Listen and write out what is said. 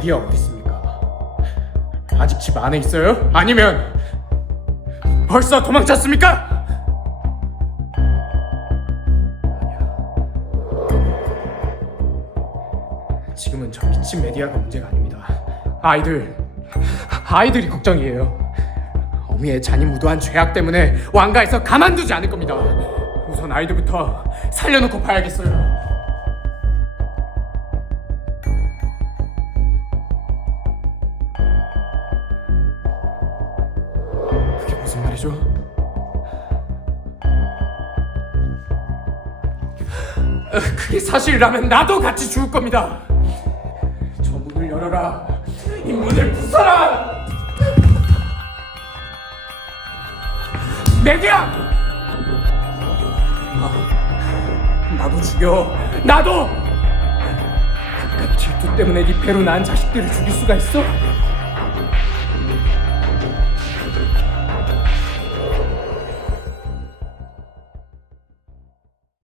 메디아 어디 있습니까? 아직 집 안에 있어요? 아니면 벌써 도망쳤습니까? 지금은 저 미친 메디아가 문제가 아닙니다. 아이들, 아이들이 걱정이에요. 어미의 잔인무도한 죄악 때문에 왕가에서 가만두지 않을 겁니다. 우선 아이들부터 살려놓고 봐야겠어요. 무슨 말이죠? 어, 그게 사실이라면 나도 같이 죽을 겁니다. 저 문을 열어라. 이 문을 부숴라. 메디아! 아, 나도 죽여. 나도. 그깟 질투 때문에 네 배로 낳은 자식들을 죽일 수가 있어?